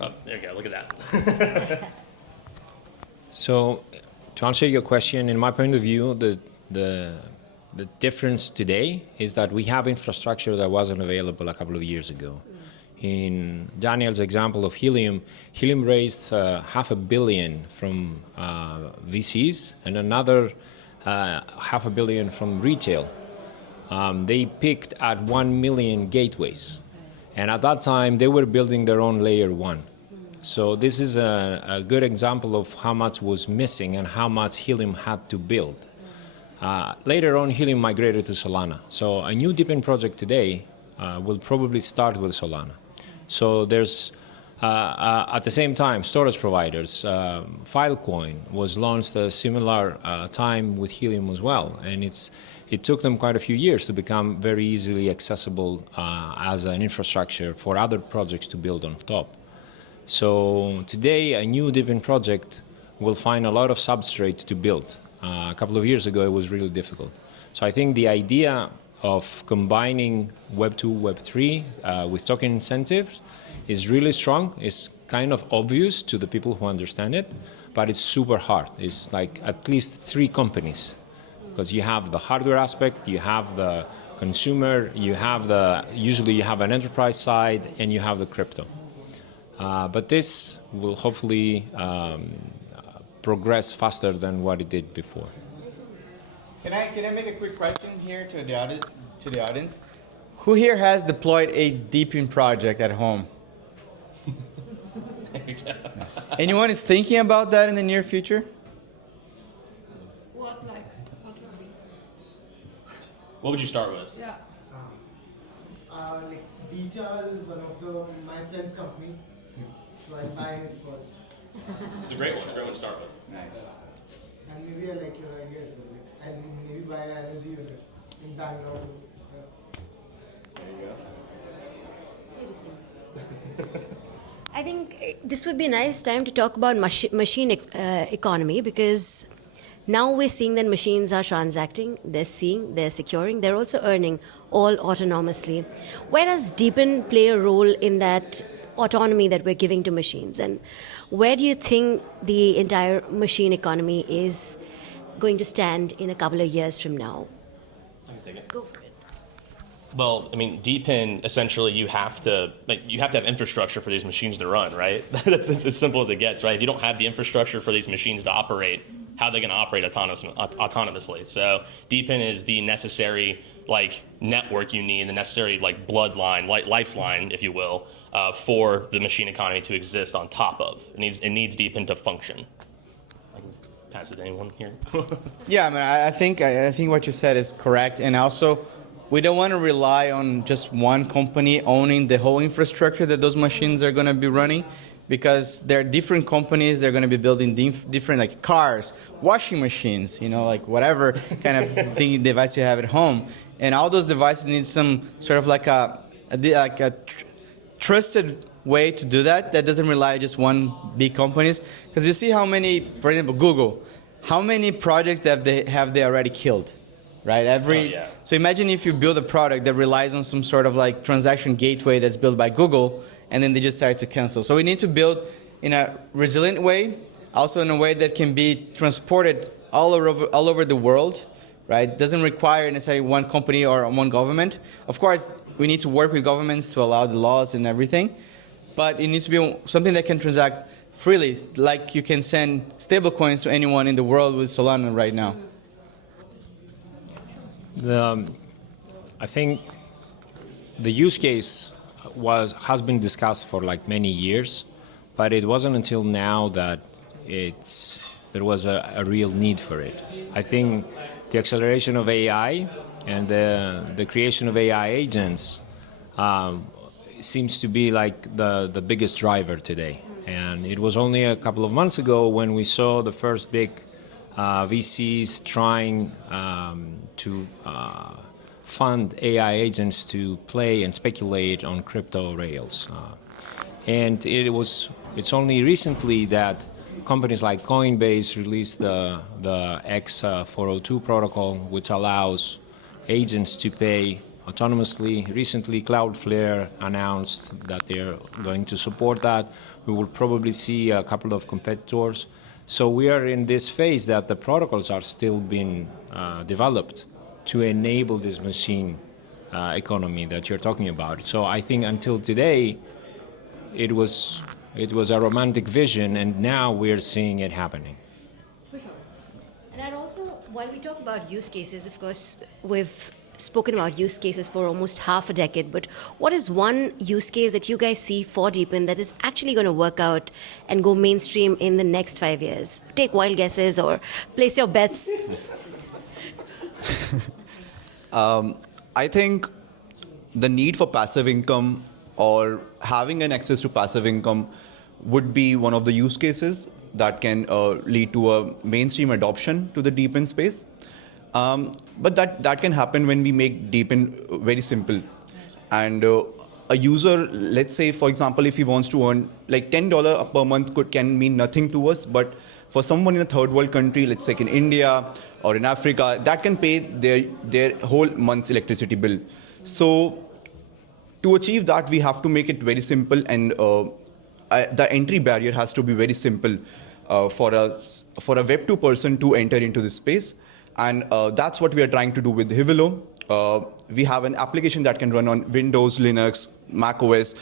Oh, there you go. Look at that. So, to answer your question, in my point of view, the difference today is that we have infrastructure that wasn't available a couple of years ago. In Daniel's example of Helium, Helium raised $500 million from VCs and another $500 million from retail. They picked at 1 million gateways. And at that time, they were building their own layer one. So this is a good example of how much was missing and how much Helium had to build. Later on, Helium migrated to Solana. So a new DePIN project today will probably start with Solana. So there's, at the same time, storage providers. Filecoin was launched a similar time with Helium as well. And it took them quite a few years to become very easily accessible as an infrastructure for other projects to build on top. So today, a new DePIN project will find a lot of substrate to build. A couple of years ago, it was really difficult. So I think the idea of combining Web 2, Web 3 with token incentives is really strong. It's kind of obvious to the people who understand it, but it's super hard. It's like at least 3 companies, because you have the hardware aspect, you have the consumer, usually you have an enterprise side, and you have the crypto. But this will hopefully progress faster than what it did before. Can I make a quick question here to the audience? Who here has deployed a DePIN project at home? There you go. Anyone is thinking about that in the near future? What would be? What would you start with? Yeah. Like DCharge is one of my friend's company, so I'll buy his first. It's a great one. It's a great one to start with. Nice. And maybe I like your ideas, like, and maybe buy an energy unit in Bangalore. So, There you go. I think this would be a nice time to talk about machine economy, because now we're seeing that machines are transacting, they're securing, they're also earning all autonomously. Where does DePIN play a role in that autonomy that we're giving to machines? And where do you think the entire machine economy is going to stand in a couple of years from now? I can take it. Go for it. Well, I mean, DePIN, essentially, you have to have infrastructure for these machines to run, right? That's as simple as it gets, right? If you don't have the infrastructure for these machines to operate, how are they going to operate autonomously? So DePIN is the necessary network you need, the necessary bloodline, lifeline, if you will, for the machine economy to exist on top of. It needs DePIN to function. I can pass it to anyone here. Yeah, I mean, I think what you said is correct, and also we don't want to rely on just one company owning the whole infrastructure that those machines are going to be running, because there are different companies. They're going to be building different cars, washing machines, whatever kind of device you have at home, and all those devices need some sort of a trusted way to do that doesn't rely on just one big companies. Because you see how many, for example, Google, how many projects have they already killed? Right? So imagine if you build a product that relies on some sort of transaction gateway that's built by Google, and then they just start to cancel. So we need to build in a resilient way, also in a way that can be transported all over the world, right? Doesn't require necessarily one company or one government. Of course, we need to work with governments to allow the laws and everything, but it needs to be something that can transact freely, like you can send stable coins to anyone in the world with Solana right now. I think the use case has been discussed for many years, but it wasn't until now that there was a real need for it. I think the acceleration of AI and the creation of AI agents seems to be the biggest driver today. And it was only a couple of months ago when we saw the first big VCs trying to fund AI agents to play and speculate on crypto rails. And it's only recently that companies like Coinbase released the X402 protocol, which allows agents to pay autonomously. Recently, Cloudflare announced that they're going to support that. We will probably see a couple of competitors. So we are in this phase that the protocols are still being developed to enable this machine economy that you're talking about. So I think until today, it was a romantic vision, and now we're seeing it happening. For sure. And I'd also, while we talk about use cases, of course, we've spoken about use cases for almost half a decade, but what is one use case that you guys see for DePIN that is actually going to work out and go mainstream in the next 5 years? Take wild guesses or place your bets. I think the need for passive income or having an access to passive income would be one of the use cases that can lead to a mainstream adoption to the DePIN space. But that can happen when we make DePIN very simple. And a user, let's say, for example, if he wants to earn like $10 per month can mean nothing to us, but for someone in a third world country, let's say in India or in Africa, that can pay their whole month's electricity bill. So to achieve that, we have to make it very simple, and the entry barrier has to be very simple for a Web 2 person to enter into this space. And that's what we are trying to do with Hivelo. We have an application that can run on Windows, Linux, Mac OS.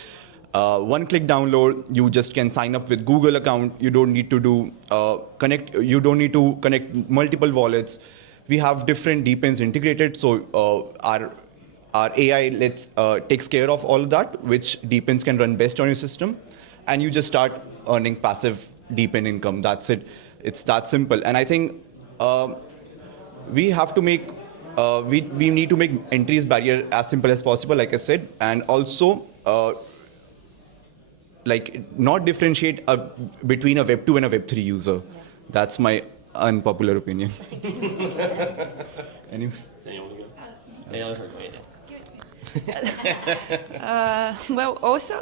One-click download. You just can sign up with Google account. You don't need to do connect. You don't need to connect multiple wallets. We have different DePINs integrated. So our AI takes care of all of that, which DePINs can run best on your system, and you just start earning passive DePIN income. That's it. It's that simple. And I think we have to make we need to make entries barrier as simple as possible, like I said, and also not differentiate between a Web 2 and a Web 3 user. Yeah. That's my unpopular opinion. Anyway. Well, also,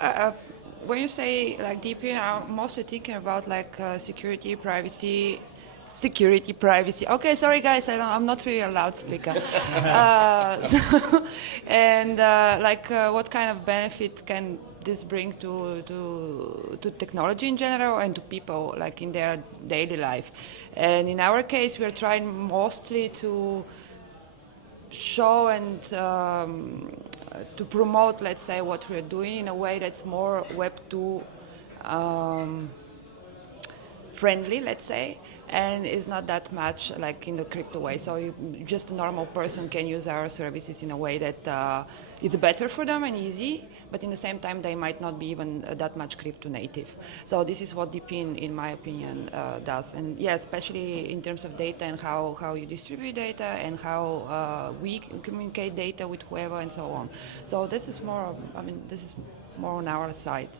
when you say like DePIN, I'm mostly thinking about like security, privacy. Okay, sorry guys, I'm not really a loudspeaker. What kind of benefit can this bring to technology in general and to people like in their daily life? And in our case, we're trying mostly to show and to promote, let's say, what we're doing in a way that's more Web 2 friendly, let's say, and is not that much like in the crypto way. So just a normal person can use our services in a way that is better for them and easy, but in the same time they might not be even that much crypto native. So this is what DePIN, in my opinion, does. And yeah, especially in terms of data and how you distribute data and how we communicate data with whoever and so on. So this is more, this is more on our side.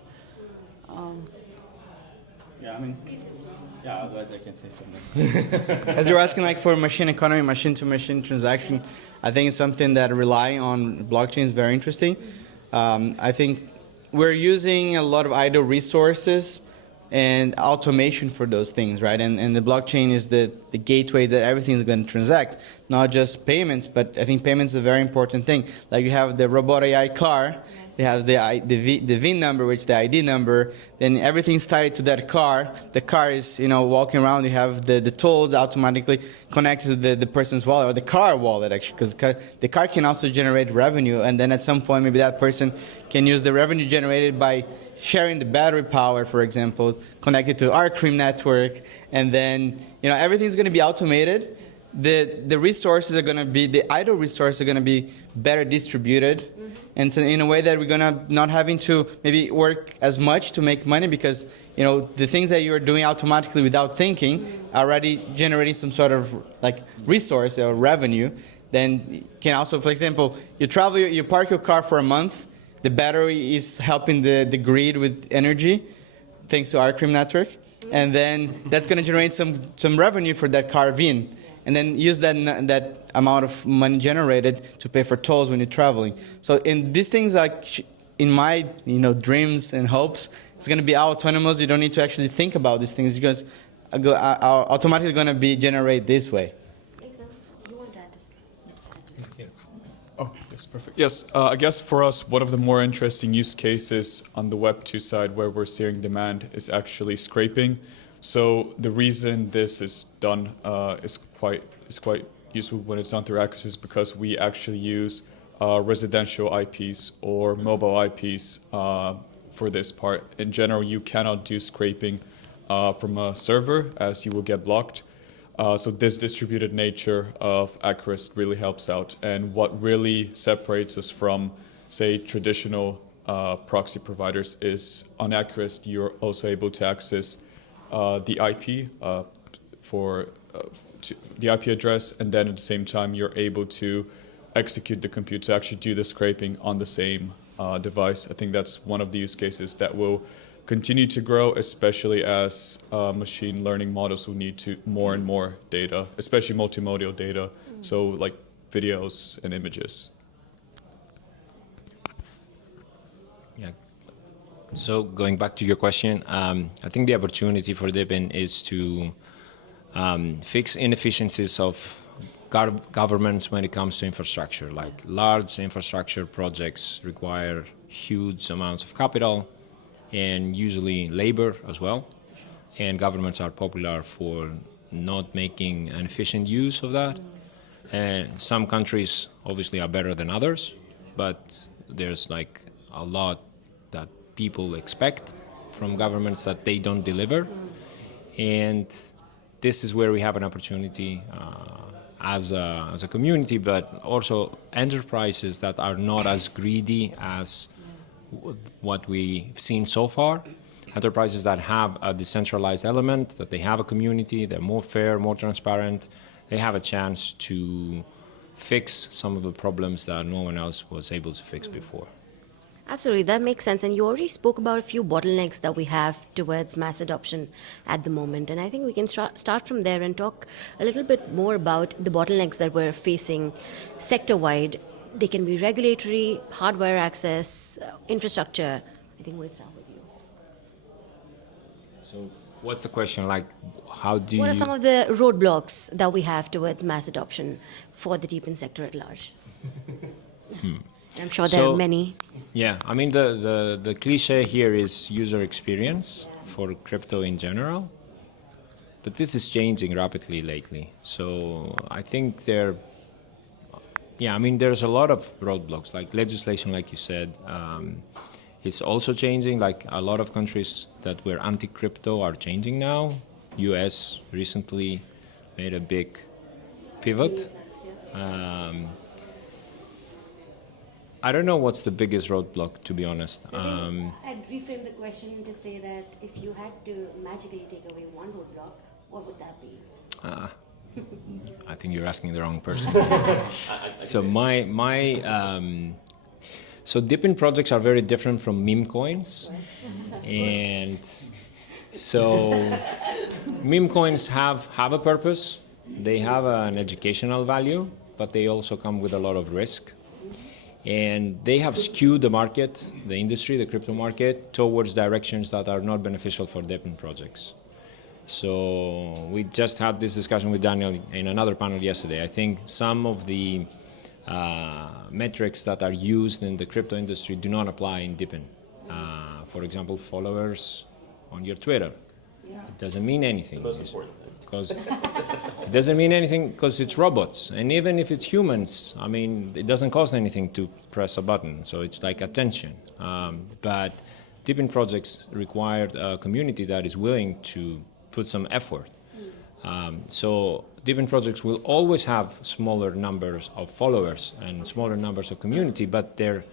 Otherwise I can say something. As you're asking, like for machine economy, machine-to-machine transaction, I think it's something that relying on blockchain is very interesting. I think we're using a lot of idle resources and automation for those things, right? And the blockchain is the gateway that everything's going to transact, not just payments, but I think payments is a very important thing. Like you have the robot AI car, it has the VIN number, which is the ID number, then everything's tied to that car. The car is, walking around, you have the tolls automatically connected to the person's wallet, or the car wallet actually, because the car can also generate revenue, and then at some point maybe that person can use the revenue generated by sharing the battery power, for example, connected to our Cream network, and then everything's going to be automated. The resources are going to be, the idle resources are going to be better distributed, and so in a way that we're going to not having to maybe work as much to make money, because the things that you're doing automatically without thinking are already generating some sort of like resource or revenue. Then can also, for example, you travel, you park your car for a month, the battery is helping the grid with energy, thanks to our Cream network, and then that's going to generate some revenue for that car VIN, and then use that amount of money generated to pay for tolls when you're traveling. So in these things, like in my dreams and hopes, it's going to be autonomous. You don't need to actually think about these things because are automatically going to be generated this way. Makes sense. You want to add this? Oh. Yes, perfect. Yes, I guess for us, one of the more interesting use cases on the Web 2 side where we're seeing demand is actually scraping. So the reason this is done is quite useful when it's done through Accuracy is because we actually use residential IPs or mobile IPs for this part. In general, you cannot do scraping from a server as you will get blocked. So this distributed nature of Acrist really helps out. And what really separates us from, say, traditional proxy providers is on Acrist, you're also able to access the IP the IP address, and then at the same time, you're able to execute the compute to actually do the scraping on the same device. I think that's one of the use cases that will continue to grow, especially as machine learning models will need to more and more data, especially multimodal data, so like videos and images. Yeah. So going back to your question, I think the opportunity for DePIN is to fix inefficiencies of governments when it comes to infrastructure. Like large infrastructure projects require huge amounts of capital and usually labor as well. And governments are popular for not making an efficient use of that. And some countries obviously are better than others, but there's like a lot that people expect from governments that they don't deliver. And this is where we have an opportunity as a community, but also enterprises that are not as greedy as what we've seen so far. Enterprises that have a decentralized element, that they have a community, they're more fair, more transparent, they have a chance to fix some of the problems that no one else was able to fix before. Absolutely, that makes sense. And you already spoke about a few bottlenecks that we have towards mass adoption at the moment. And I think we can start from there and talk a little bit more about the bottlenecks that we're facing sector-wide. They can be regulatory, hardware access, infrastructure. I think we'll start with you. So what's the question? Like, how do What you... are some of the roadblocks that we have towards mass adoption for the DePIN sector at large? I'm sure there are many. Yeah, I mean, the cliche here is user experience for crypto in general, but this is changing rapidly lately. So I think there's a lot of roadblocks, like legislation, like you said. It's also changing, like a lot of countries that were anti-crypto are changing now. US recently made a big pivot. I don't know what's the biggest roadblock, to be honest. So I'd reframe the question to say that if you had to magically take away one roadblock, what would that be? I think you're asking the wrong person. So so DePIN projects are very different from meme coins, and so meme coins have a purpose. They have an educational value, but they also come with a lot of risk. And they have skewed the market, the industry, the crypto market, towards directions that are not beneficial for DePIN projects. So we just had this discussion with Daniel in another panel yesterday. I think some of the metrics that are used in the crypto industry do not apply in DePIN. For example, followers on your Twitter. It doesn't mean anything. Because it doesn't mean anything because it's robots. And even if it's humans, I mean, it doesn't cost anything to press a button. So it's like attention. But DePIN projects require a community that is willing to put some effort. So DePIN projects will always have smaller numbers of followers and smaller numbers of community, but their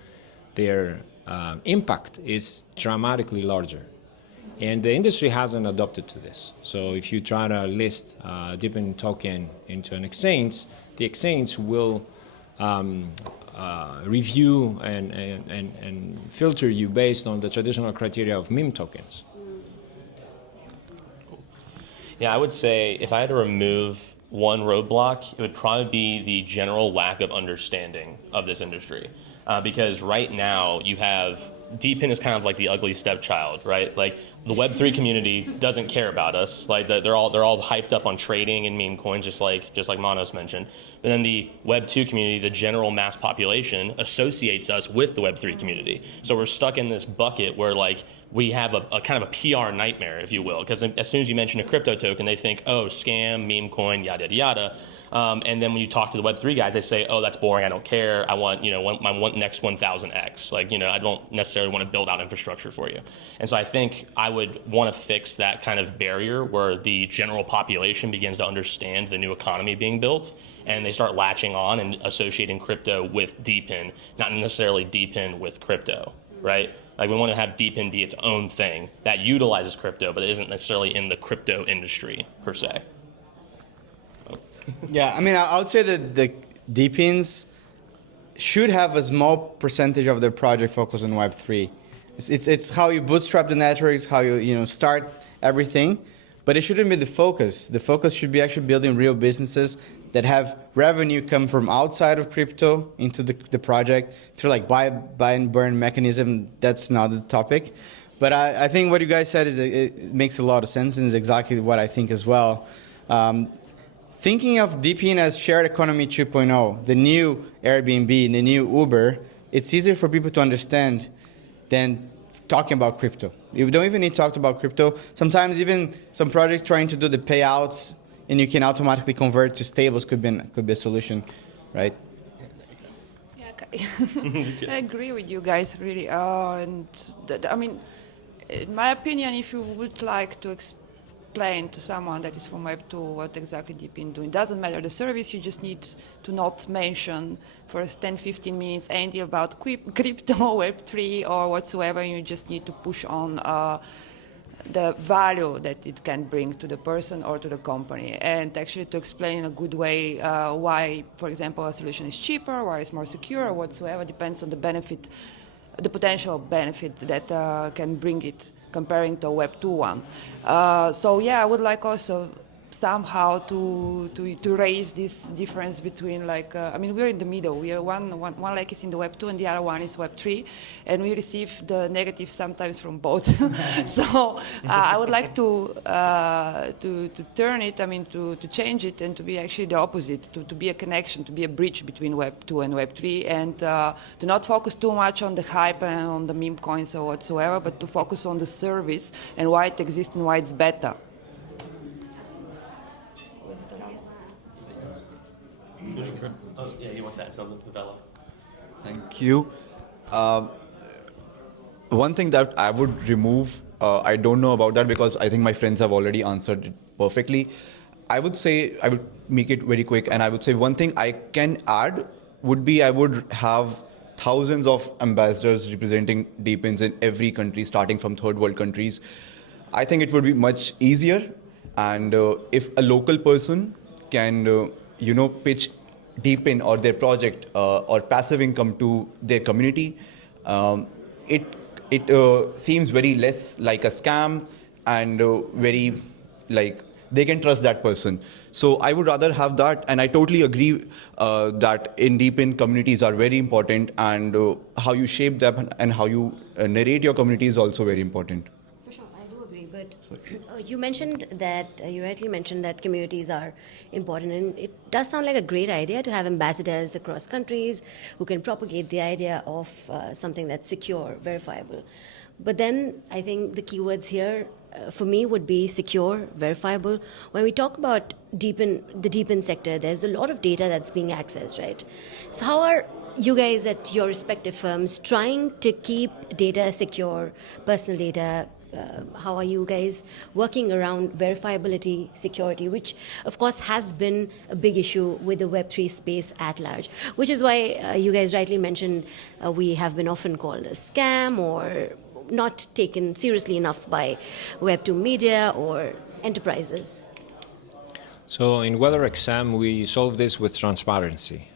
impact is dramatically larger. And the industry hasn't adopted to this. So if you try to list a DePIN token into an exchange, the exchange will review and filter you based on the traditional criteria of meme tokens. Yeah, I would say if I had to remove one roadblock, it would probably be the general lack of understanding of this industry. Because right now you have DePIN is kind of like the ugly stepchild, right? Like The Web3 community doesn't care about us. Like they're all hyped up on trading and meme coins, just like Manos mentioned. But then the Web2 community, the general mass population, associates us with the Web3 community. So we're stuck in this bucket where like we have a kind of a PR nightmare, if you will, because as soon as you mention a crypto token, they think, oh, scam, meme coin, yada yada yada. And then when you talk to the Web3 guys, they say, oh, that's boring. I don't care. I want, I want next 1000x. Like, I don't necessarily want to build out infrastructure for you. And so I think I would want to fix that kind of barrier where the general population begins to understand the new economy being built and they start latching on and associating crypto with DePIN, not necessarily DePIN with crypto, right? Like we want to have DePIN be its own thing that utilizes crypto, but it isn't necessarily in the crypto industry per se. Yeah, I mean, I would say that the DePINs should have a small percentage of their project focused on Web3. It's how you bootstrap the networks, how you start everything, but it shouldn't be the focus. The focus should be actually building real businesses that have revenue come from outside of crypto into the project through like buy and burn mechanism. That's not the topic. But I think what you guys said it makes a lot of sense and is exactly what I think as well. Thinking of DePIN as shared economy 2.0, the new Airbnb, the new Uber, it's easier for people to understand than talking about crypto. You don't even need to talk about crypto. Sometimes even some projects trying to do the payouts and you can automatically convert to stables could be a solution, right? Yeah, okay. I agree with you guys, really. I mean, in my opinion, if you would like to explain to someone that is from Web2 what exactly DePIN do, it doesn't matter the service, you just need to not mention first 10-15 minutes anything about crypto, Web3 or whatsoever, and you just need to push on the value that it can bring to the person or to the company, and actually to explain in a good way why, for example, a solution is cheaper, why it's more secure, or whatsoever, depends on the benefit, the potential benefit that can bring it comparing to a Web2 one. So yeah, I would like also somehow to raise this difference between like, I mean, we're in the middle. We are one leg is in the Web2 and the other one is Web3, and we receive the negative sometimes from both. So I would like to turn it, I mean, to change it and to be actually the opposite, to be a connection, to be a bridge between Web2 and Web3, and to not focus too much on the hype and on the meme coins or whatsoever, but to focus on the service and why it exists and why it's better. Oh, yeah, he wants to add something, Pavella. Thank you. One thing that I would remove, I don't know about that because I think my friends have already answered it perfectly. I would say, I would make it very quick, and I would say one thing I can add would be I would have thousands of ambassadors representing DePINs in every country, starting from third world countries. I think it would be much easier, and if a local person can, pitch DePIN or their project or passive income to their community, it seems very less like a scam and very like they can trust that person. So I would rather have that, and I totally agree that in DePIN communities are very important, and how you shape them and how you narrate your community is also very important. For sure, I do agree, but you mentioned that, you rightly mentioned that communities are important, and it does sound like a great idea to have ambassadors across countries who can propagate the idea of something that's secure, verifiable. But then I think the keywords here for me would be secure, verifiable. When we talk about DePIN, the DePIN sector, there's a lot of data that's being accessed, right? So how are you guys at your respective firms trying to keep data secure, personal data? How are you guys working around verifiability, security, which of course has been a big issue with the Web3 space at large, which is why you guys rightly mentioned we have been often called a scam or not taken seriously enough by Web2 media or enterprises. So in WeatherXM, we solve this with transparency.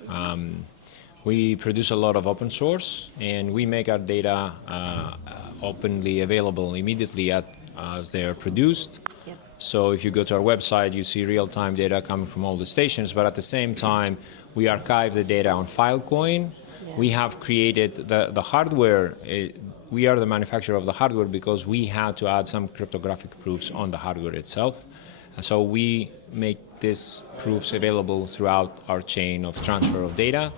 We produce a lot of open source, and we make our data openly available immediately as they are produced. Yep. So if you go to our website, you see real-time data coming from all the stations, but at the same time, we archive the data on Filecoin. Yeah. We have created the hardware. we are the manufacturer of the hardware because we had to add some cryptographic proofs on the hardware itself. And so we make these proofs available throughout our chain of transfer of data.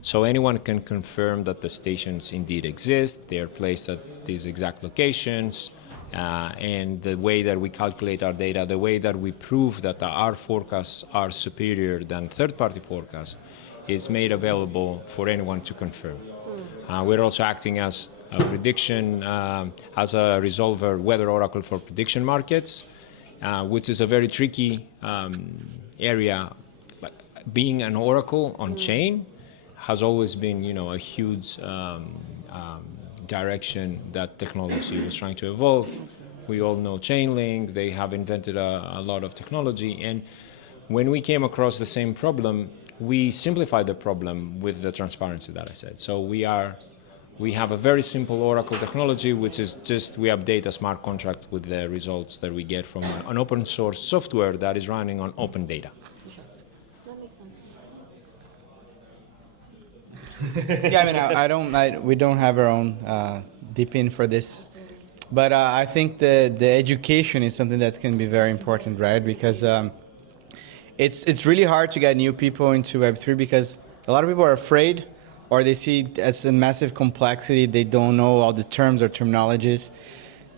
So anyone can confirm that the stations indeed exist, they are placed at these exact locations, and the way that we calculate our data, the way that we prove that our forecasts are superior than third-party forecasts is made available for anyone to confirm. We're also acting as a prediction, as a resolver weather oracle for prediction markets, which is a very tricky area. Being an oracle on chain has always been, a huge direction that technology was trying to evolve. We all know Chainlink, they have invented a lot of technology, and when we came across the same problem, we simplified the problem with the transparency that I said. So we have a very simple oracle technology, which is just we update a smart contract with the results that we get from an open source software that is running on open data. That makes sense. Yeah, we don't have our own DePIN for this, but I think the education is something that's going to be very important, right? Because it's really hard to get new people into Web3 because a lot of people are afraid, or they see it as a massive complexity. They don't know all the terms or terminologies.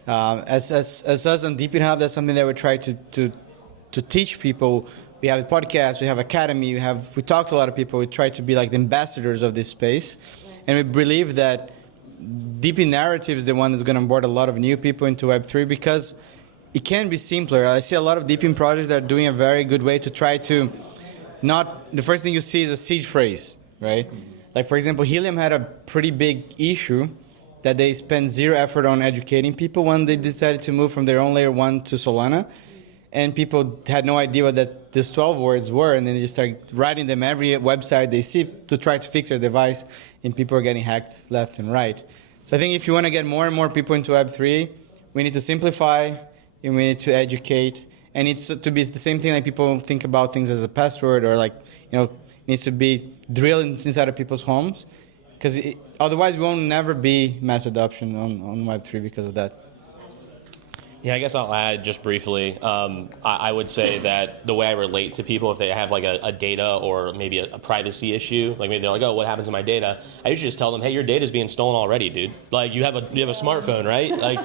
As us on DePIN Hub, that's something that we try to teach people. We have a podcast, we have academy, we talk to a lot of people. We try to be like the ambassadors of this space, and we believe that DePIN narrative is the one that's going to onboard a lot of new people into Web3 because it can be simpler. I see a lot of DePIN projects that are doing a very good way to try to not. The first thing you see is a seed phrase, right? Like, for example, Helium had a pretty big issue that they spent zero effort on educating people when they decided to move from their own layer 1 to Solana. And people had no idea what these 12 words were, and then they just started writing them every website they see to try to fix their device, and people are getting hacked left and right. So I think if you want to get more and more people into Web3, we need to simplify, and we need to educate, and it's to be the same thing like people think about things as a password or like, it needs to be drilled inside of people's homes, because otherwise we won't never be mass adoption on Web3 because of that. Yeah, I guess I'll add just briefly. I would say that the way I relate to people, if they have like a data or maybe a privacy issue, like maybe they're like, oh, what happens to my data? I usually just tell them, hey, your data's being stolen already, dude. Like you have a smartphone, right? Like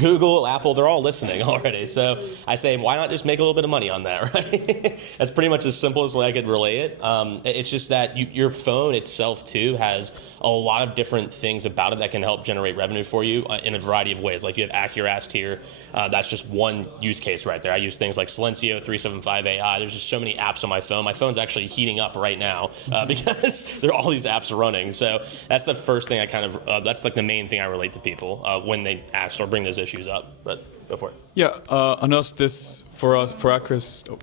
Google, Apple, they're all listening already. So I say, why not just make a little bit of money on that, right? That's pretty much as simple as way I could relay it. It's just that your phone itself too has a lot of different things about it that can help generate revenue for you in a variety of ways. Like you have Accurast here. That's just one use case right there. I use things like Silencio, 375 AI. There's just so many apps on my phone. My phone's actually heating up right now because there are all these apps running. So that's the first thing that's like the main thing I relate to people when they ask or bring those issues up. But go for it. Yeah, on us, for Acris. Oh.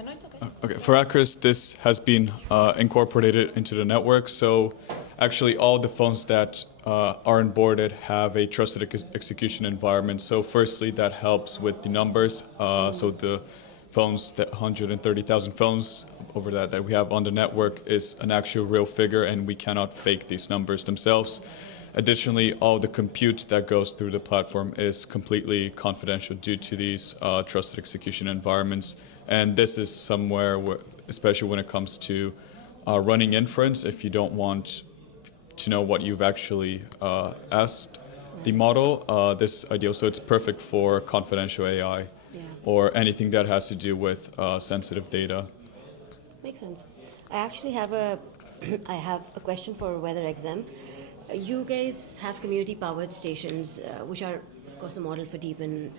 No, it's okay. Okay, for Acris, this has been incorporated into the network. So actually, all the phones that are onboarded have a trusted execution environment. So firstly, that helps with the numbers. So the phones, that 130,000 phones over that we have on the network is an actual real figure, and we cannot fake these numbers themselves. Additionally, all the compute that goes through the platform is completely confidential due to these trusted execution environments. And this is somewhere where, especially when it comes to running inference, if you don't want to know what you've actually asked the model, this is ideal. So it's perfect for confidential AI or anything that has to do with sensitive data. Makes sense. I actually have a question for WeatherXM. You guys have community-powered stations, which are, of course, a model for DePIN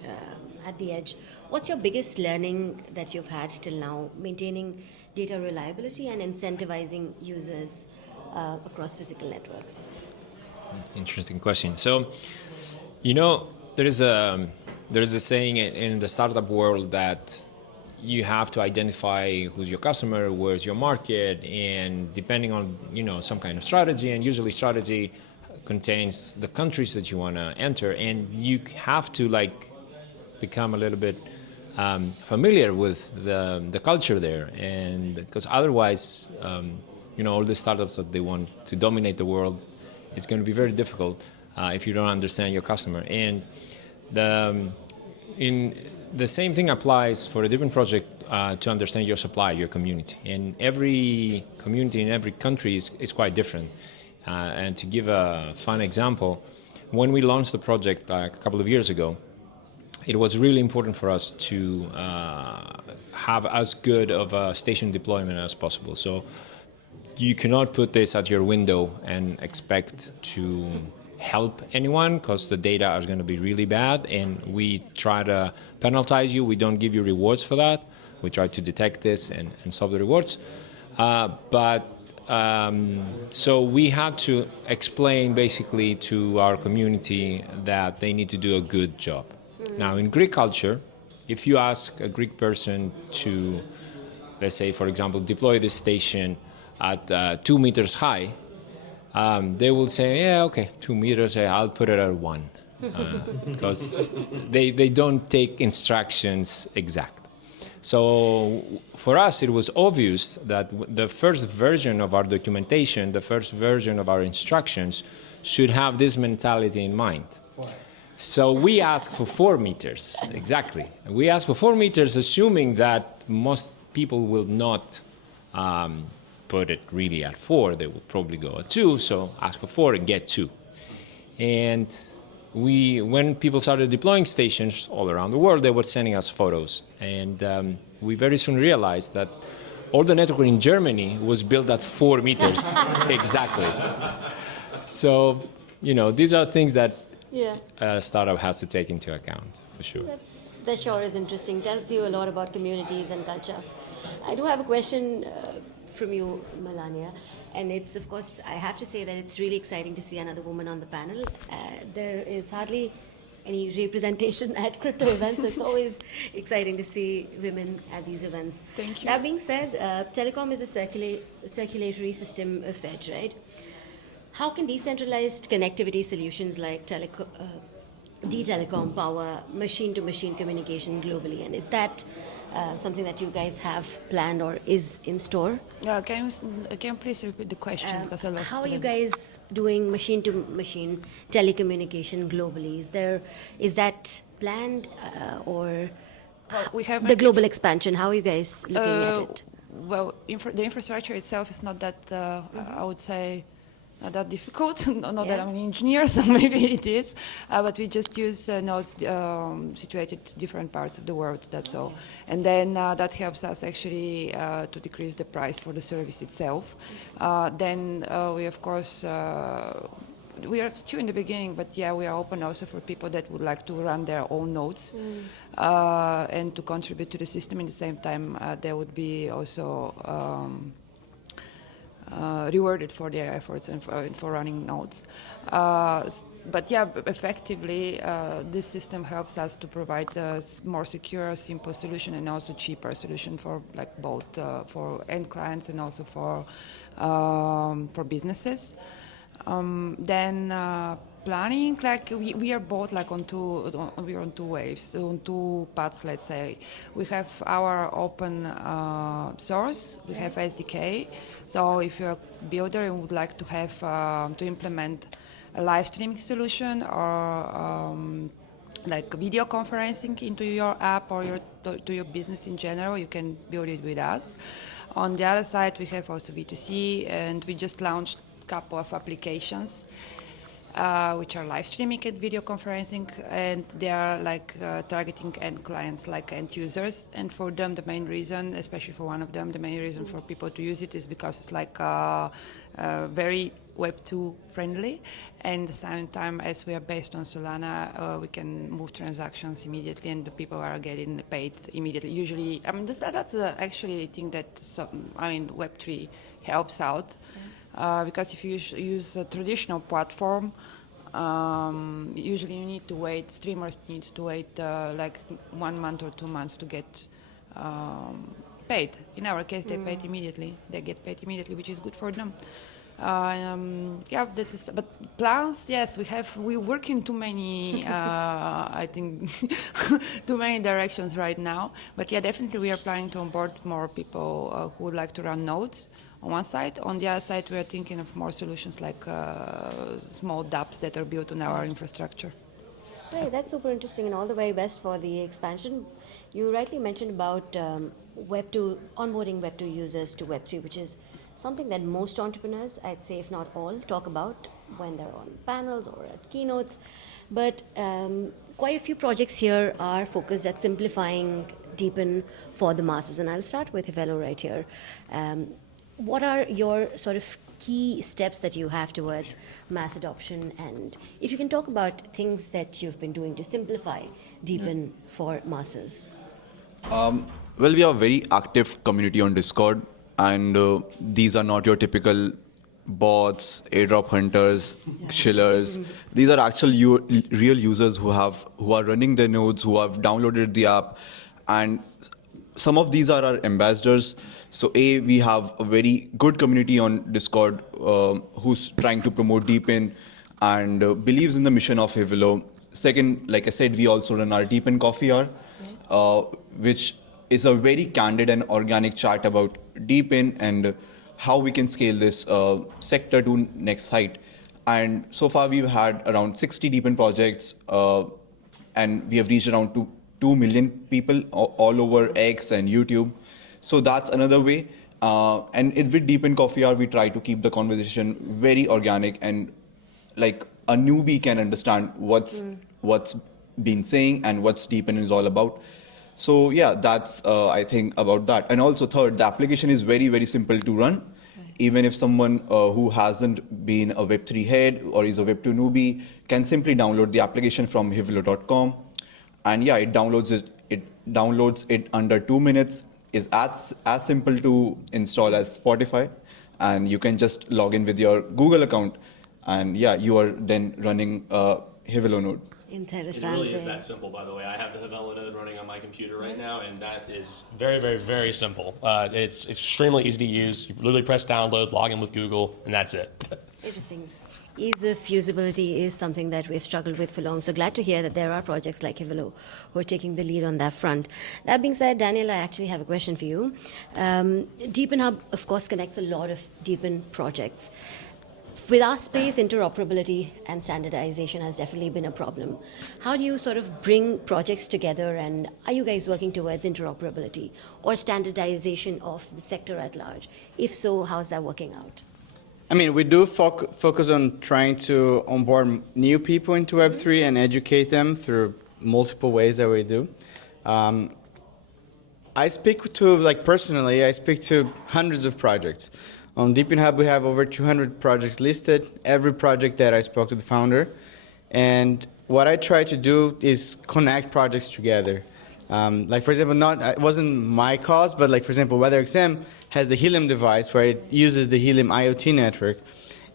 at the edge. What's your biggest learning that you've had till now, maintaining data reliability and incentivizing users across physical networks? Interesting question. So, there is a saying in the startup world that you have to identify who's your customer, where's your market, and depending on some kind of strategy, and usually strategy contains the countries that you want to enter, and you have to become a little bit familiar with the culture there, and because otherwise, all the startups that they want to dominate the world, it's going to be very difficult. if you don't understand your customer. And the same thing applies for a DePIN project to understand your supply, your community. And every community in every country is quite different. And to give a fun example, when we launched the project a couple of years ago, it was really important for us to have as good of a station deployment as possible. So you cannot put this at your window and expect to help anyone, because the data are going to be really bad, and we try to penalize you. We don't give you rewards for that. We try to detect this and stop the rewards. So we had to explain basically to our community that they need to do a good job. Now, in Greek culture, if you ask a Greek person to, let's say, for example, deploy this station at 2 meters high, they will say, yeah, okay, 2 meters, I'll put it at 1. Because they don't take instructions exact. So for us, it was obvious that the first version of our documentation, the first version of our instructions should have this mentality in mind. So we asked for 4 meters, exactly. We asked for 4 meters, assuming that most people will not put it really at 4. They will probably go at 2, so ask for 4 and get 2. And when people started deploying stations all around the world, they were sending us photos. And we very soon realized that all the network in Germany was built at 4 meters, exactly. So, these are things that a startup has to take into account, for sure. That sure is interesting. Tells you a lot about communities and culture. I do have a question from you, Melania. And it's, of course, I have to say that it's really exciting to see another woman on the panel. There is hardly any representation at crypto events. It's always exciting to see women at these events. Thank you. That being said, telecom is a circulatory system of Fed, right? How can decentralized connectivity solutions like D-Telecom power machine-to-machine communication globally? And is that something that you guys have planned or is in store? Can you please repeat the question, because I lost How are it. you guys doing machine-to-machine telecommunication globally? Is that planned or We have the global expansion? How are you guys looking at it? Well, the infrastructure itself is not that, I would say, not that difficult. Not that I'm an engineer, so maybe it is. But we just use nodes situated in different parts of the world, that's all. And then that helps us actually to decrease the price for the service itself. Then we, of course, we are still in the beginning, but yeah, we are open also for people that would like to run their own nodes and to contribute to the system. In the same time, they would be also rewarded for their efforts and for running nodes. But yeah, effectively, this system helps us to provide a more secure, simple solution and also cheaper solution for both for end clients and also for businesses. Then planning, we are both on two waves, on two paths. Let's say we have our open source, we have SDK. So if you're a builder and would like to have to implement a live streaming solution or video conferencing into your app or to your business in general, you can build it with us. On the other side, we have also B2C, and we just launched couple of applications which are live streaming and video conferencing, and they are targeting end clients, like end users. And for them, the main reason, especially for one of them, the main reason for people to use it is because it's very Web2 friendly, and at the same time, as we are based on Solana, we can move transactions immediately, and the people are getting paid immediately. Usually, that's actually a thing that Web3 helps out. Because if you use a traditional platform, usually you need to wait, streamers need to wait 1 month or 2 months to get paid. In our case, they paid immediately. They get paid immediately, which is good for them. But plans, yes, we work in too many, I think, too many directions right now. But yeah, definitely we are planning to onboard more people who would like to run nodes on one side. On the other side, we are thinking of more solutions like small dApps that are built on our infrastructure. Right, that's super interesting, and all the very best for the expansion. You rightly mentioned about Web2, onboarding Web2 users to Web3, which is something that most entrepreneurs, I'd say if not all, talk about when they're on panels or at keynotes. But quite a few projects here are focused at simplifying DePIN for the masses, and I'll start with Hivelo right here. What are your sort of key steps that you have towards mass adoption, and if you can talk about things that you've been doing to simplify DePIN for masses? Well, we have a very active community on Discord, and these are not your typical bots, airdrop hunters, shillers. These are actual real users who are running their nodes, who have downloaded the app, and some of these are our ambassadors. So we have a very good community on Discord who's trying to promote DePIN and believes in the mission of Hivelo. Second, like I said, we also run our DePIN coffee hour, which is a very candid and organic chat about DePIN and how we can scale this sector to next height. And so far we've had around 60 DePIN projects, and we have reached around 2 million people all over X and YouTube. So that's another way. And with DePIN Coffee Hour, we try to keep the conversation very organic, and like a newbie can understand what's been saying and what's DePIN is all about. So yeah, that's I think about that. And also third, the application is very, very simple to run. Even if someone who hasn't been a Web3 head or is a Web2 newbie can simply download the application from hivelo.com. And yeah, it downloads it under 2 minutes. Is as simple to install as Spotify, and you can just log in with your Google account, and yeah, you are then running a Hivelo node. It really is that simple, by the way. I have the Hivelo node running on my computer right now, and that is very, very, very simple. It's extremely easy to use. You literally press download, log in with Google, and that's it. Interesting. Ease of usability is something that we've struggled with for long. So glad to hear that there are projects like Hivelo who are taking the lead on that front. That being said, Daniel, I actually have a question for you. DePIN Hub, of course, connects a lot of DePIN projects. With our space, interoperability and standardization has definitely been a problem. How do you sort of bring projects together, and are you guys working towards interoperability or standardization of the sector at large? If so, how's that working out? I mean, we do focus on trying to onboard new people into Web3 and educate them through multiple ways that we do. I speak to, personally, I speak to hundreds of projects. On DePIN Hub, we have over 200 projects listed, every project that I spoke to the founder. And what I try to do is connect projects together. For example, it wasn't my cause, but for example, WeatherXM has the Helium device where it uses the Helium IoT network.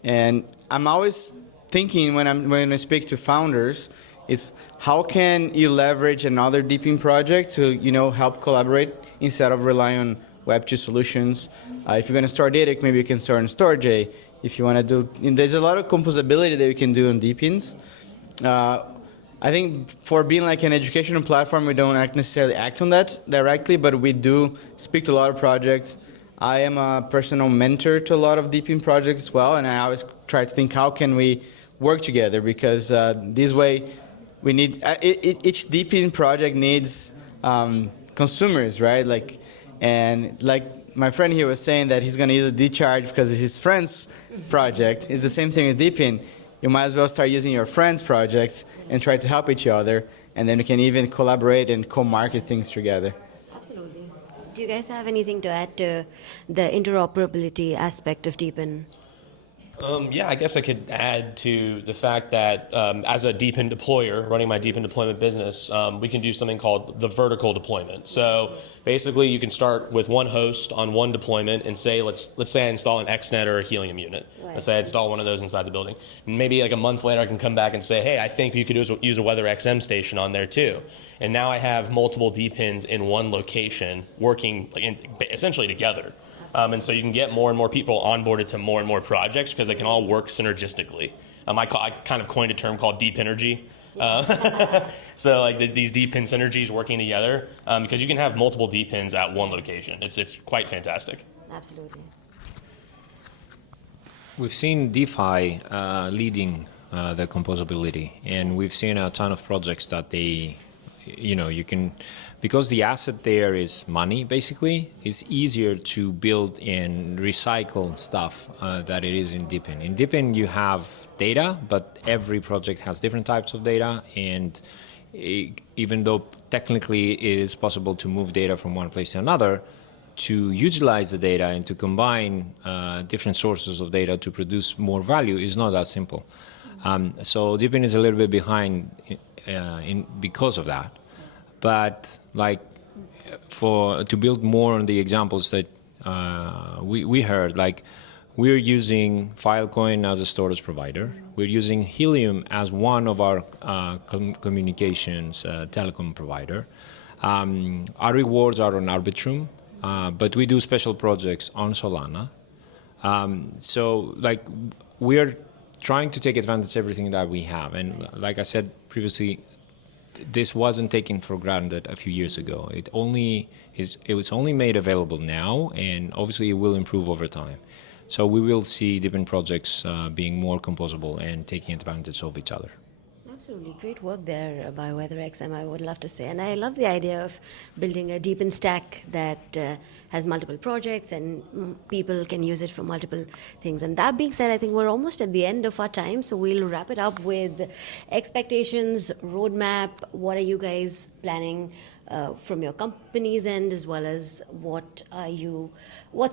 And I'm always thinking when I speak to founders is how can you leverage another DePIN project to help collaborate instead of relying on Web2 solutions. If you're going to store data, maybe you can store in StoreJ. If you want to do, there's a lot of composability that you can do on DePINs. I think for being an educational platform, we don't necessarily act on that directly, but we do speak to a lot of projects. I am a personal mentor to a lot of DePIN projects as well, and I always try to think how can we work together, because this way we need each DePIN project needs consumers, right? And my friend here was saying that he's going to use a D-Charge because it's his friend's project. It's the same thing with DePIN. You might as well start using your friends' projects and try to help each other, and then we can even collaborate and co-market things together. Absolutely. Do you guys have anything to add to the interoperability aspect of DePIN? Yeah, I guess I could add to the fact that as a DePIN deployer, running my DePIN deployment business, we can do something called the vertical deployment. So basically, you can start with one host on one deployment and say, let's say I install an XNet or a Helium unit. Right. Let's say I install one of those inside the building. And maybe a month later, I can come back and say, hey, I think you could use a WeatherXM station on there too. And now I have multiple DePINs in one location working essentially together. And so you can get more and more people onboarded to more and more projects because they can all work synergistically. I kind of coined a term called DePINergy. So these DePIN synergies working together because you can have multiple DePINs at one location. It's quite fantastic. Absolutely. We've seen DeFi leading the composability, and we've seen a ton of projects that they, you can, because the asset there is money, basically, it's easier to build and recycle stuff that it is in DePIN. In DePIN, you have data, but every project has different types of data, and even though technically it is possible to move data from one place to another, to utilize the data and to combine different sources of data to produce more value is not that simple. So DePIN is a little bit behind because of that. But to build more on the examples that we heard, we're using Filecoin as a storage provider. We're using Helium as one of our communications telecom provider. Our rewards are on Arbitrum, but we do special projects on Solana. So we're trying to take advantage of everything that we have. And like I said previously, this wasn't taken for granted a few years ago. It was only made available now, and obviously it will improve over time. So we will see different projects being more composable and taking advantage of each other. Absolutely. Great work there by WeatherXM, I would love to say. And I love the idea of building a DePIN stack that has multiple projects and people can use it for multiple things. And that being said, I think we're almost at the end of our time. So we'll wrap it up with expectations, roadmap. What are you guys planning from your company's end, as well as what's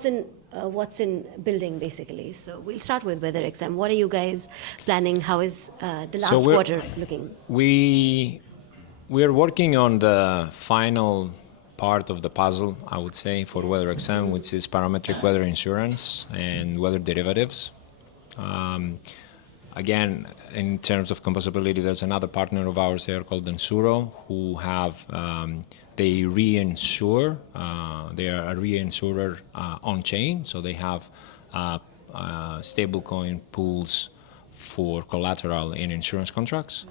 in building, basically. So we'll start with WeatherXM. What are you guys planning? How is the last quarter looking? We're working on the final part of the puzzle, I would say, for WeatherXM, which is parametric weather insurance and weather derivatives. Again, in terms of composability, there's another partner of ours there called Ensuro, who have they reinsure. They are a reinsurer on chain, so they have stablecoin pools for collateral in insurance contracts.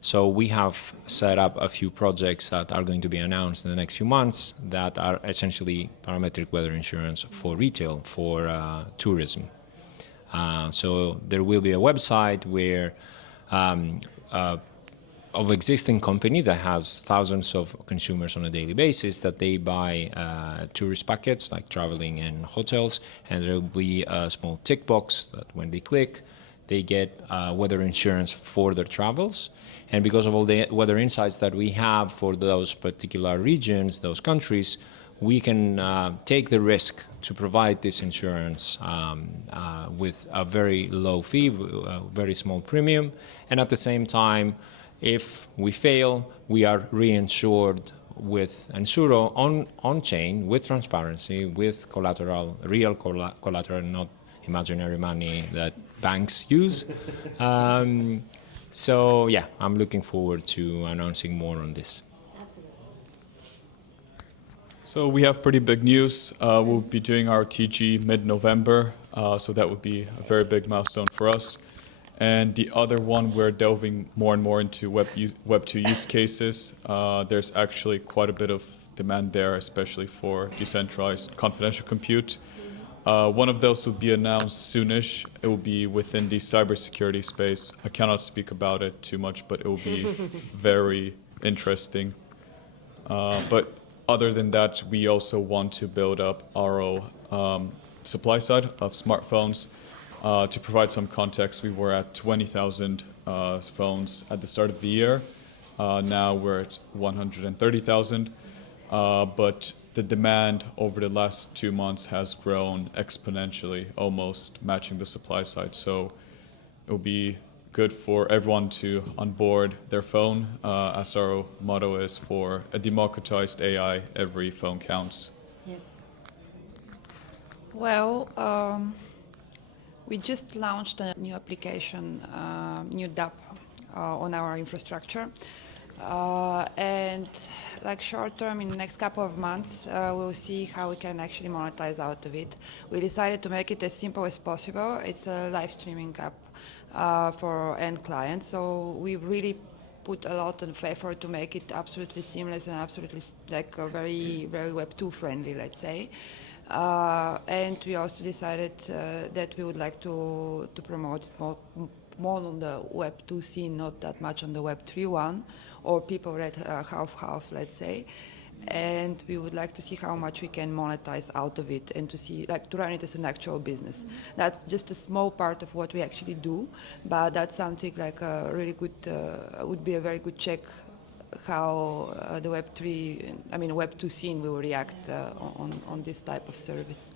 So we have set up a few projects that are going to be announced in the next few months that are essentially parametric weather insurance for retail, for tourism. So there will be a website where of existing company that has thousands of consumers on a daily basis that they buy tourist packets like traveling and hotels, and there will be a small tick box that when they click, they get weather insurance for their travels. And because of all the weather insights that we have for those particular regions, those countries, we can take the risk to provide this insurance with a very low fee, a very small premium, and at the same time, if we fail, we are reinsured with Ensuro on chain, with transparency, with collateral, real collateral, not imaginary money that banks use. So yeah, I'm looking forward to announcing more on this. So we have pretty big news. We'll be doing our TG mid-November, so that would be a very big milestone for us. And the other one, we're delving more and more into Web2 use cases. There's actually quite a bit of demand there, especially for decentralized confidential compute. One of those will be announced soonish. It will be within the cybersecurity space. I cannot speak about it too much, but it will be very interesting. But other than that, we also want to build up our supply side of smartphones. To provide some context, we were at 20,000 phones at the start of the year. Now we're at 130,000. But the demand over the last 2 months has grown exponentially, almost matching the supply side. So it will be good for everyone to onboard their phone, as our motto is for a democratized AI, every phone counts. Yeah. Well, we just launched a new application, new DApp on our infrastructure. And like short term, in the next couple of months, we'll see how we can actually monetize out of it. We decided to make it as simple as possible. It's a live streaming app for end clients. So we really put a lot of effort to make it absolutely seamless and absolutely very, very Web2 friendly, let's say. And we also decided that we would like to promote it more on the Web 2 scene, not that much on the Web 3 one, or people that are half-half, let's say. And we would like to see how much we can monetize out of it and to see, like, to run it as an actual business. That's just a small part of what we actually do, but that's something like a really good, would be a very good check how the Web 3, I mean Web 2 scene will react on this type of service.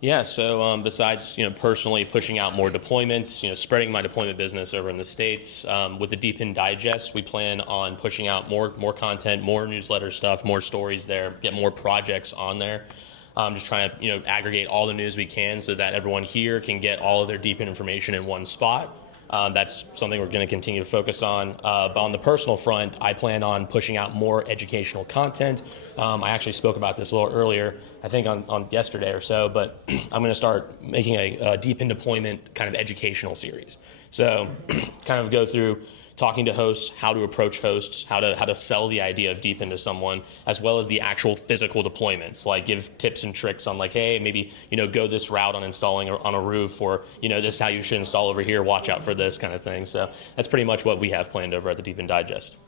Yeah, so besides personally pushing out more deployments, spreading my deployment business over in the States, with the DePIN Digest, we plan on pushing out more content, more newsletter stuff, more stories there, get more projects on there. Just trying to aggregate all the news we can so that everyone here can get all of their DePIN information in one spot. That's something we're going to continue to focus on. But on the personal front, I plan on pushing out more educational content. I actually spoke about this a little earlier, I think on yesterday or so, but I'm going to start making a DePIN deployment kind of educational series. So kind of go through talking to hosts, how to approach hosts, how to sell the idea of DePIN to someone, as well as the actual physical deployments, like give tips and tricks on like, hey, maybe, go this route on installing on a roof, or, this is how you should install over here, watch out for this kind of thing. So that's pretty much what we have planned over at the DePIN Digest.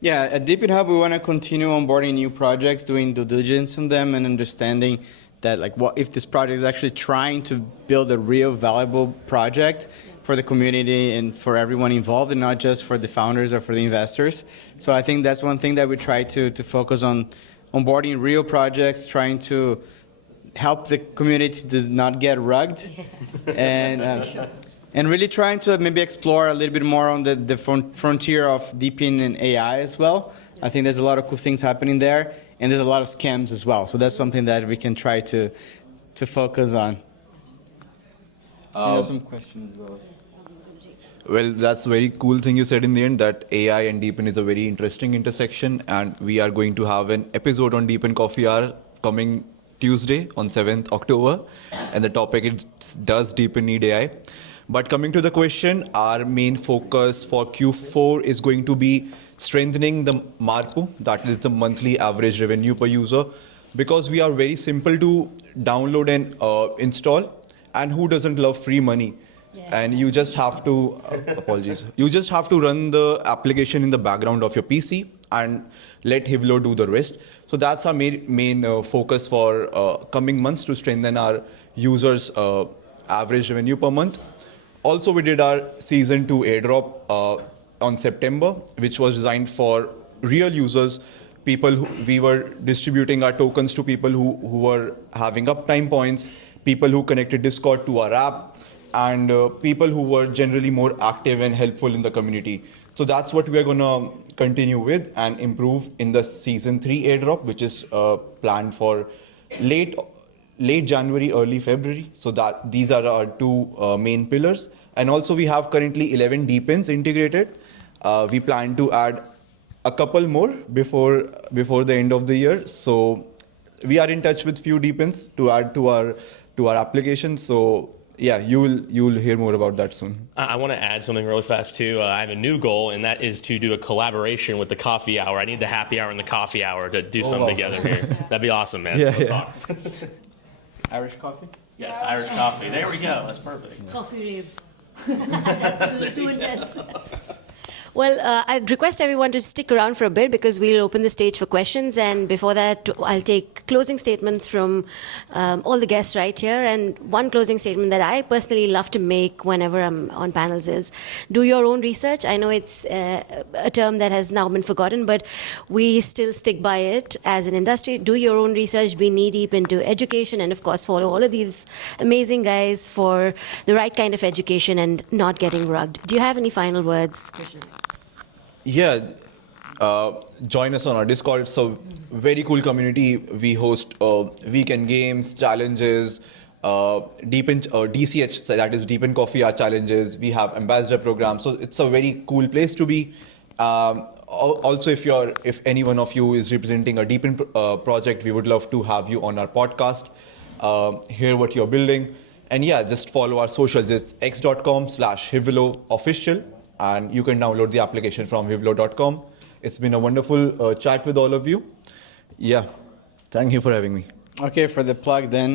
Yeah, at DePIN Hub, we want to continue onboarding new projects, doing due diligence on them, and understanding that, like, what if this project is actually trying to build a real valuable project for the community and for everyone involved, and not just for the founders or for the investors. So I think that's one thing that we try to focus on, onboarding real projects, trying to help the community to not get rugged, and really trying to maybe explore a little bit more on the frontier of DePIN and AI as well. I think there's a lot of cool things happening there, and there's a lot of scams as well. So that's something that we can try to focus on. Some questions as well. Well, that's a very cool thing you said in the end, that AI and DePIN is a very interesting intersection, and we are going to have an episode on DePIN Coffee Hour coming Tuesday on 7th October, and the topic is, does DePIN need AI? But coming to the question, our main focus for Q4 is going to be strengthening the MARPU, that is the monthly average revenue per user, because we are very simple to download and install, and who doesn't love free money? Yeah. And you just have to, you just have to run the application in the background of your PC and let Hivlo do the rest. So that's our main focus for coming months, to strengthen our users' average revenue per month. Also, we did our season 2 airdrop on September, which was designed for real users, people we were distributing our tokens to people who were having uptime points, people who connected Discord to our app, and people who were generally more active and helpful in the community. So that's what we are going to continue with and improve in the season 3 airdrop, which is planned for late January, early February. So that these are our two main pillars. And also we have currently 11 DePINs integrated. We plan to add a couple more before the end of the year. So we are in touch with few DePINs to add to our application. So yeah, you'll hear more about that soon. I want to add something really fast too. I have a new goal, and that is to do a collaboration with the coffee hour. I need the happy hour and the coffee hour to do something together here. That'd be awesome, man. Let's talk. Irish coffee? Yes, Irish coffee. There we go. That's perfect. Coffee rave. That's a little too intense. Well, I'd request everyone to stick around for a bit because we'll open the stage for questions. And before that, I'll take closing statements from all the guests right here. And one closing statement that I personally love to make whenever I'm on panels is, do your own research. I know it's a term that has now been forgotten, but we still stick by it as an industry. Do your own research, be knee-deep into education, and of course, follow all of these amazing guys for the right kind of education and not getting rugged. Do you have any final words, Krishna? Yeah, join us on our Discord. It's a very cool community. We host weekend games, challenges, DCH, so that is DePIN Coffee Hour challenges. We have ambassador programs. So it's a very cool place to be. Also, if any one of you is representing a DePIN project, we would love to have you on our podcast, hear what you're building. And yeah, just follow our socials. It's x.com/HivloOfficial. And you can download the application from hivlo.com. It's been a wonderful chat with all of you. Yeah, thank you for having me. Okay, for the plug then.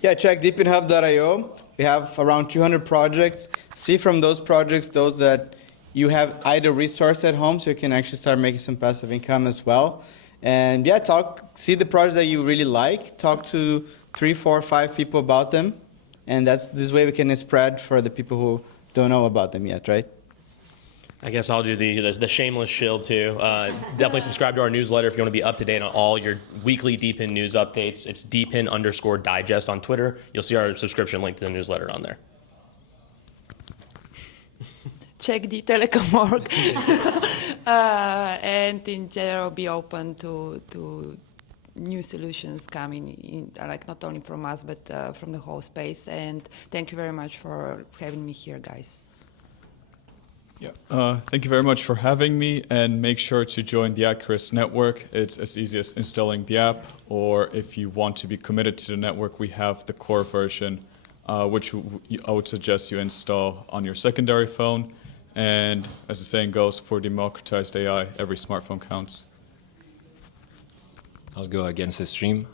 Yeah, check deepinhub.io. We have around 200 projects. See from those projects those that you have either resource at home, so you can actually start making some passive income as well. And yeah, see the projects that you really like. Talk to 3, 4, 5 people about them, and this way we can spread for the people who don't know about them yet, right? I guess I'll do the shameless shill too. Definitely subscribe to our newsletter if you want to be up to date on all your weekly DePIN news updates. It's DePIN_digest on Twitter. You'll see our subscription link to the newsletter on there. Check the telecom org. And in general, be open to new solutions coming in, like not only from us, but from the whole space. And thank you very much for having me here, guys. Yeah. Thank you very much for having me, and make sure to join the Icarus network. It's as easy as installing the app, or if you want to be committed to the network, we have the core version, which I would suggest you install on your secondary phone. And as the saying goes, for democratized AI, every smartphone counts. I'll go against the stream,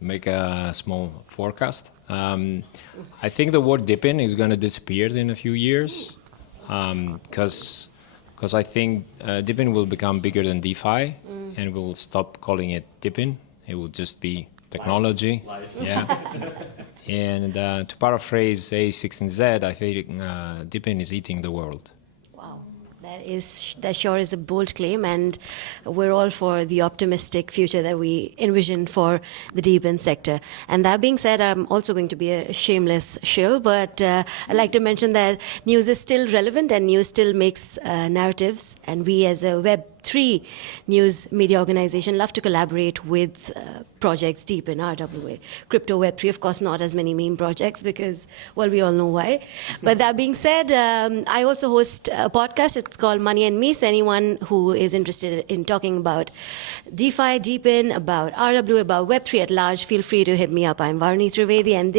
make a small forecast. I think the word DePIN is going to disappear in a few years. Because I think DePIN will become bigger than DeFi, and we'll stop calling it DePIN. It will just be technology. Life. Yeah. And to paraphrase A16Z, I think DePIN is eating the world. Wow, that sure is a bold claim, and we're all for the optimistic future that we envision for the DePIN sector. And that being said, I'm also going to be a shameless shill, but I'd like to mention that news is still relevant and news still makes narratives, and we as a Web3 news media organization love to collaborate with projects DePIN, RWA, crypto Web3, of course not as many meme projects because, well, we all know why. But that being said, I also host a podcast. It's called Money and Me. So anyone who is interested in talking about DeFi, DePIN, about RWA, about Web3 at large, feel free to hit me up. I'm Varuni Trivedi, and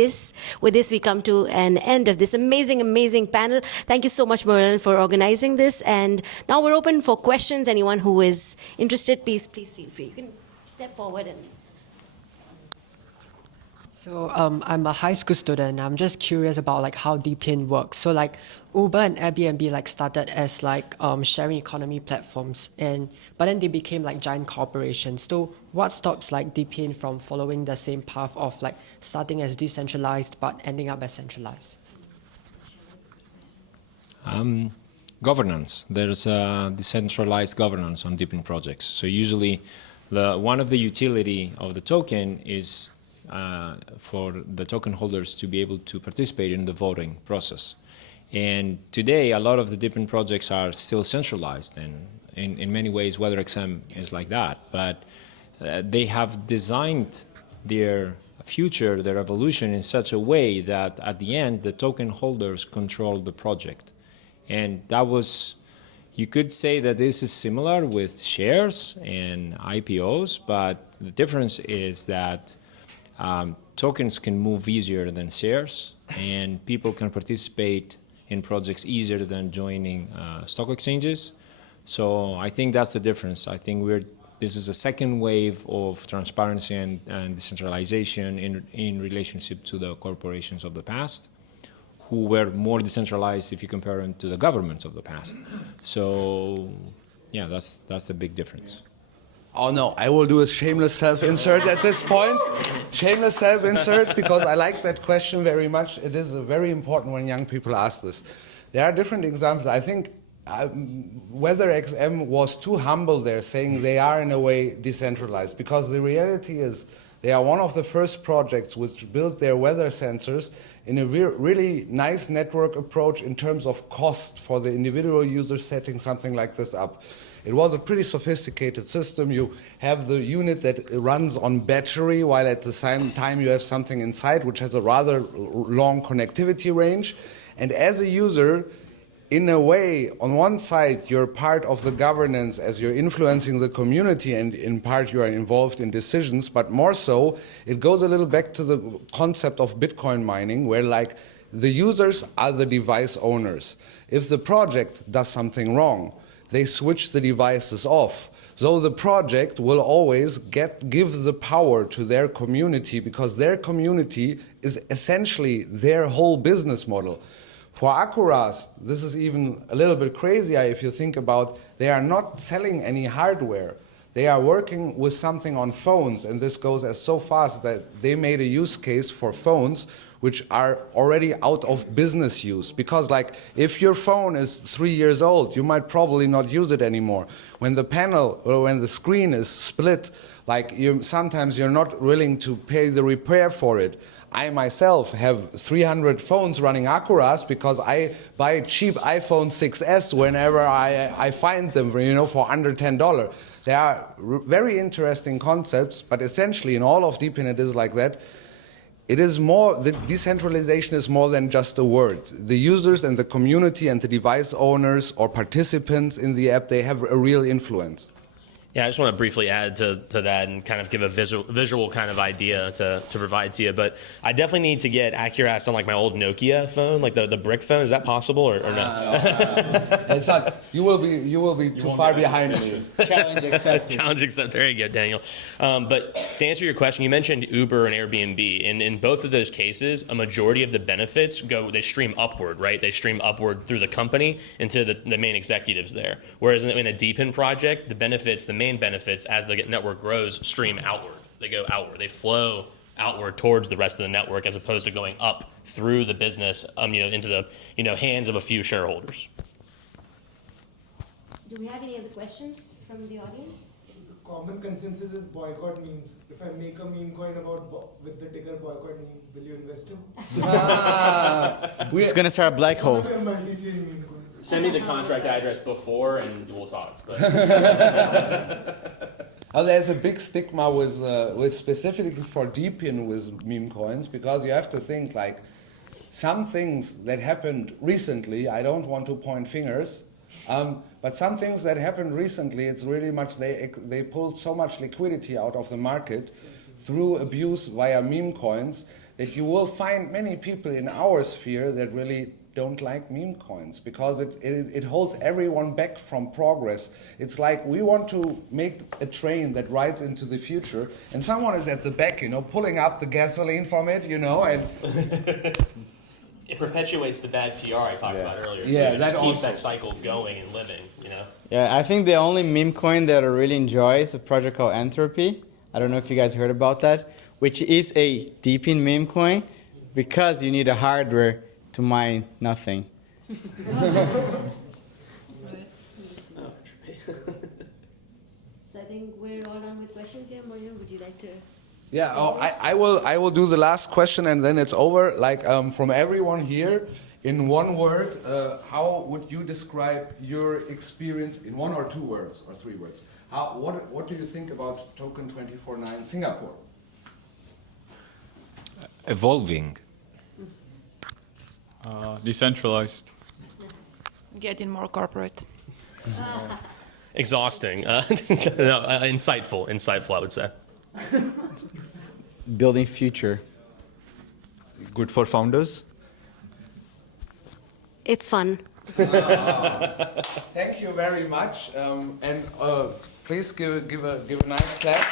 with this we come to an end of this amazing panel. Thank you so much, Merlin, for organizing this. And now we're open for questions. Anyone who is interested, please feel free. You can step forward and... So I'm a high school student. I'm just curious about like how DePIN works. So like Uber and Airbnb like started as like sharing economy platforms, but then they became like giant corporations. So what stops like DePIN from following the same path of like starting as decentralized but ending up as centralized? Governance. There's decentralized governance on DePIN projects. So usually one of the utility of the token is for the token holders to be able to participate in the voting process. And today, a lot of the DePIN projects are still centralized, and in many ways, WeatherXM is like that. But they have designed their future, their evolution in such a way that at the end, the token holders control the project. And that was, you could say that this is similar with shares and IPOs, but the difference is that tokens can move easier than shares, and people can participate in projects easier than joining stock exchanges. So I think that's the difference. I think this is a second wave of transparency and decentralization in relationship to the corporations of the past, who were more decentralized if you compare them to the governments of the past. So yeah, that's the big difference. Oh no, I will do a shameless self-insert at this point. Shameless self-insert, because I like that question very much. It is very important when young people ask this. There are different examples. I think WeatherXM was too humble there, saying they are in a way decentralized, because the reality is they are one of the first projects which built their weather sensors in a really nice network approach in terms of cost for the individual user setting something like this up. It was a pretty sophisticated system. You have the unit that runs on battery, while at the same time you have something inside which has a rather long connectivity range. And as a user, in a way, on one side, you're part of the governance as you're influencing the community, and in part you are involved in decisions, but more so, it goes a little back to the concept of Bitcoin mining, where like the users are the device owners. If the project does something wrong, they switch the devices off. So the project will always give the power to their community, because their community is essentially their whole business model. For Accurast, this is even a little bit crazier if you think about they are not selling any hardware. They are working with something on phones, and this goes as so fast that they made a use case for phones which are already out of business use. Because like if your phone is 3 years old, you might probably not use it anymore. When the panel or when the screen is split, like sometimes you're not willing to pay the repair for it. I myself have 300 phones running Accurast because I buy cheap iPhone 6s whenever I find them, for under $10. They are very interesting concepts, but essentially in all of DePIN it is like that. It is more, the decentralization is more than just a word. The users and the community and the device owners or participants in the app, they have a real influence. Yeah, I just want to briefly add to that and kind of give a visual kind of idea to provide to you. But I definitely need to get Accurast on like my old Nokia phone, like the brick phone. Is that possible or no? It's not. You will be too far behind me. Challenge accepted. Challenge accepted. There you go, Daniel. But to answer your question, you mentioned Uber and Airbnb. And in both of those cases, a majority of the benefits they stream upward, right? They stream upward through the company into the main executives there. Whereas in a DePIN project, the main benefits as the network grows stream outward. They go outward. They flow outward towards the rest of the network as opposed to going up through the business, into the hands of a few shareholders. Do we have any other questions from the audience? The common consensus is boycott memes. If I make a meme coin with the ticker boycott meme, will you invest in? It's gonna start a black hole. A multi-chain meme coin. Send me the contract address before and we'll talk. There's a big stigma with specifically for DePIN with meme coins, because you have to think like some things that happened recently. I don't want to point fingers, but some things that happened recently, it's really much they pulled so much liquidity out of the market through abuse via meme coins that you will find many people in our sphere that really don't like meme coins, because it holds everyone back from progress. It's like we want to make a train that rides into the future, and someone is at the back, pulling up the gasoline from it, and It perpetuates the bad PR I talked about earlier. Yeah, too. It that just keeps also. that cycle going and living. Yeah, I think the only meme coin that I really enjoy is a project called Entropy. I don't know if you guys heard about that, which is a DePIN meme coin because you need a hardware to mine nothing. So I think we're all done with questions here. Mario, would you like to? Yeah, I will do the last question and then it's over. Like from everyone here, in one word, how would you describe your experience in 1 or 2 words or 3 words? What do you think about Token2049 Singapore? Evolving. Decentralized. Getting more corporate. Exhausting. Insightful, I would say. Building future. Good for founders. It's fun. Thank you very much, and please give a nice clap.